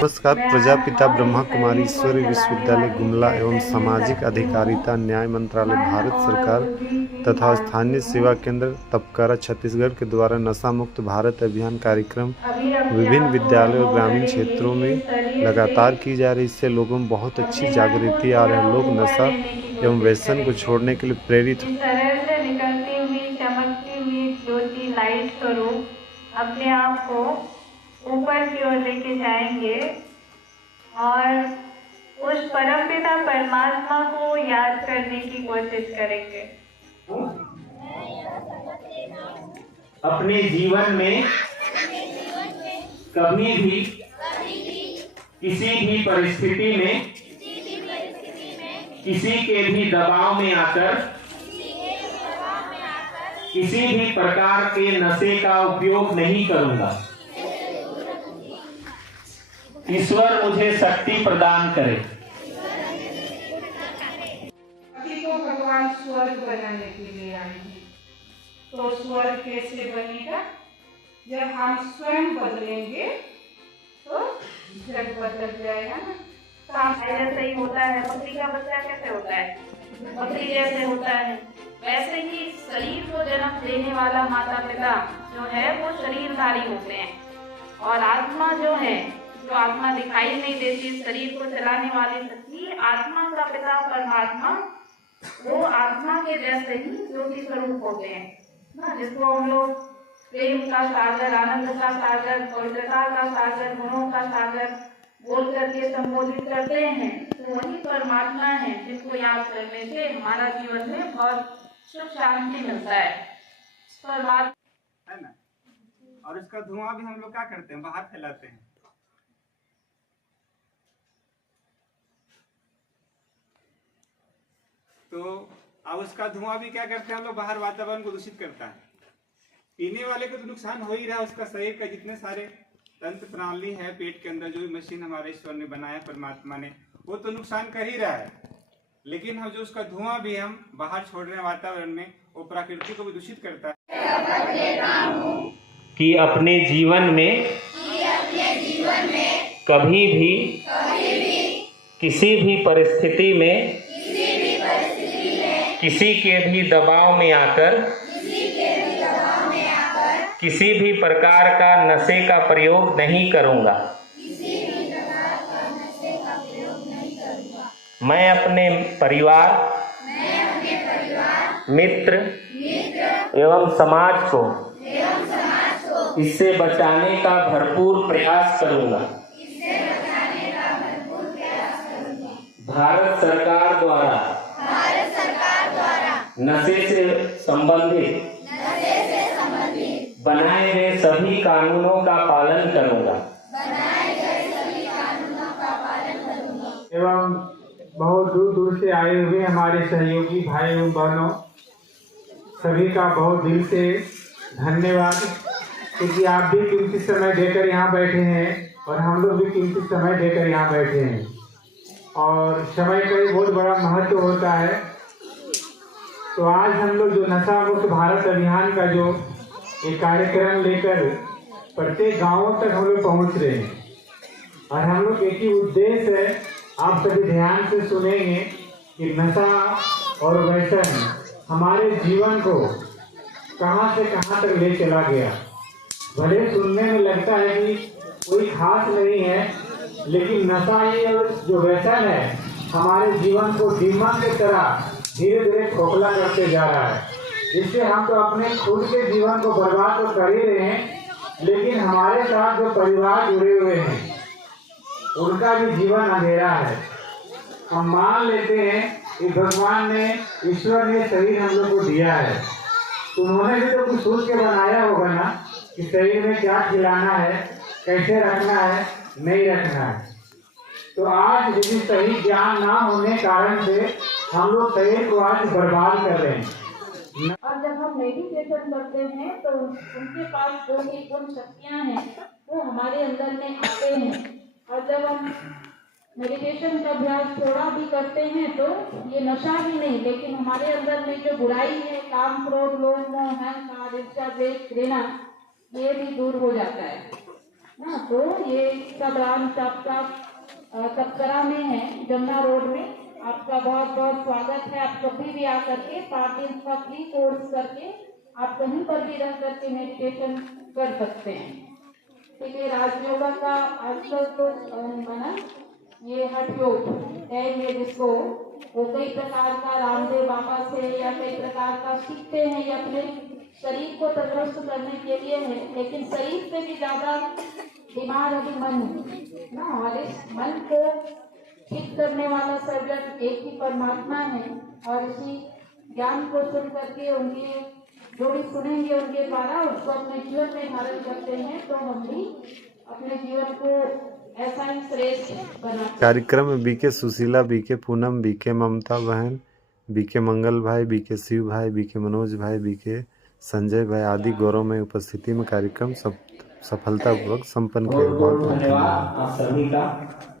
नमस्कार। प्रजापिता ब्रह्मा कुमारी ईश्वरीय विश्वविद्यालय गुमला एवं सामाजिक अधिकारिता न्याय मंत्रालय भारत सरकार तथा स्थानीय सेवा केंद्र तपकारा छत्तीसगढ़ के द्वारा नशा मुक्त भारत अभियान कार्यक्रम विभिन्न विद्यालयों और ग्रामीण क्षेत्रों में लगातार की जा रही। इससे लोगों में बहुत अच्छी जागृति आ रही है। लोग नशा एवं व्यसन को छोड़ने के लिए प्रेरित निकलती हुई चमकती हुई ज्योति लाइट स्वरूप अपने आप को ऊपर की ओर लेके जाएंगे और उस परमपिता परमात्मा को याद करने की कोशिश करेंगे। अपने जीवन में कभी भी किसी भी परिस्थिति में किसी के भी दबाव में आकर किसी भी प्रकार के नशे का उपयोग नहीं करूंगा। ईश्वर मुझे शक्ति प्रदान करे। अभी तो भगवान स्वर्ग बनाने के लिए आए हैं, तो स्वर्ग कैसे बनेगा? जब हम स्वयं बदलेंगे तो जग बदल जाएगा ना। काम ऐसे ही होता है। बकरी का बच्चा कैसे होता है? बकरी जैसे होता है। वैसे ही शरीर को जन्म देने वाला माता पिता जो है वो शरीरधारी होते हैं, और आत्मा जो है, जो आत्मा दिखाई नहीं देती, शरीर को चलाने वाली शक्ति, आत्मा का पिता परमात्मा, वो आत्मा के जैसे ही ज्योति स्वरूप होते हैं ना, जिसको हम लोग प्रेम का सागर, आनंद का सागर, पवित्रता का सागर, गुणों का सागर बोल करके संबोधित करते हैं। तो वही परमात्मा है जिसको याद करने से हमारा जीवन में बहुत सुख शांति मिलता है। परमात्मा है ना। और उसका धुआं भी हम लोग क्या करते हैं, बाहर फैलाते हैं। तो अब उसका धुआं भी क्या करते हैं हम लोग, बाहर वातावरण को दूषित करता है। पीने वाले को तो नुकसान हो ही रहा है, उसका शरीर का जितने सारे तंत्र प्रणाली है, पेट के अंदर जो भी मशीन हमारे ईश्वर ने बनाया, परमात्मा ने, वो तो नुकसान कर ही रहा है। लेकिन हम जो उसका धुआं भी हम बाहर छोड़ रहे हैं वातावरण में, वो प्रकृति को भी दूषित करता है। कि अपने जीवन में कभी भी किसी भी परिस्थिति में किसी के भी दबाव में आकर किसी भी प्रकार का नशे का प्रयोग नहीं करूंगा। मैं अपने परिवार, मित्र एवं समाज को इससे बचाने का भरपूर प्रयास करूंगा। भारत सरकार द्वारा नशे से संबंधित बनाए गए सभी कानूनों का पालन करूंगा। एवं बहुत दूर दूर से आए हुए हमारे सहयोगी भाई एवं बहनों, सभी का बहुत दिल से धन्यवाद, क्योंकि आप भी कीमती समय देकर यहाँ बैठे हैं और हम लोग भी कीमती समय देकर यहाँ बैठे हैं। और समय का भी बहुत बड़ा महत्व होता है। तो आज हम लोग जो नशा मुक्त भारत अभियान का जो एक कार्यक्रम लेकर प्रत्येक गांवों तक हम लोग पहुँच रहे हैं, और हम लोग एक ही उद्देश्य है, आप सभी ध्यान से सुनेंगे कि नशा और व्यसन हमारे जीवन को कहां से कहां तक ले चला गया। भले सुनने में लगता है कि कोई खास नहीं है, लेकिन नशा ये जो व्यसन है हमारे जीवन को दीमक की तरह धीरे धीरे खोखला करते जा रहा है। इससे हम तो अपने खुद के जीवन को बर्बाद तो कर ही रहे हैं, लेकिन हमारे साथ जो परिवार जुड़े हुए हैं उनका भी जीवन अंधेरा है। हम मान लेते हैं कि भगवान ने, ईश्वर ने शरीर हम लोग को दिया है, तो उन्होंने भी तो कुछ सोच के बनाया होगा ना कि शरीर में क्या खिलाना है, कैसे रखना है, नहीं रखना है। तो आज यदि सही ज्ञान ना होने कारण से हम लोग शरीर को आज बर्बाद कर रहे हैं। और जब हम मेडिटेशन करते हैं तो उनके पास जो भी गुण शक्तियाँ हैं वो हमारे अंदर में आते हैं, और जब हम मेडिटेशन का अभ्यास थोड़ा भी करते हैं तो ये नशा ही नहीं, लेकिन हमारे अंदर में जो बुराई है, काम, क्रोध, लोभ, मोह, अहंकार, ईर्ष्या, द्वेष, घृणा, ये भी दूर हो जाता है। ना। तो ये इसका ब्रांच आपका तपकरा में है, जमुना रोड में। आपका बहुत बहुत स्वागत है। आप कभी भी आकर के 5 दिन का फ्री कोर्स करके आप कहीं पर भी रह करके मेडिटेशन कर सकते हैं। ठीक है। राजयोगा का आजकल तो माना ये हठ योग कहेंगे जिसको, वो कई प्रकार का रामदेव बाबा से या कई प्रकार का सीखते हैं, या अपने शरीर को तंदुरुस्त करने के लिए है। लेकिन शरीर से भी ज्यादा दिमाग अभी मन ना, और इस मन को ठीक करने वाला सर्जन एक ही परमात्मा है। और इसी ज्ञान को सुन करके उनके जो भी सुनेंगे उनके द्वारा उसको अपने जीवन में धारण करते हैं, तो हम भी अपने जीवन को ऐसा ही श्रेष्ठ बनाते। कार्यक्रम में BK Sushila, BK Poonam, BK Mamta बहन, बीके मंगल भाई, बीके शिव भाई, बीके मनोज भाई, बीके संजय भाई आदि गौरव में उपस्थिति में कार्यक्रम सफलतापूर्वक संपन्न किया। बहुत बहुत धन्यवाद आप सभी का।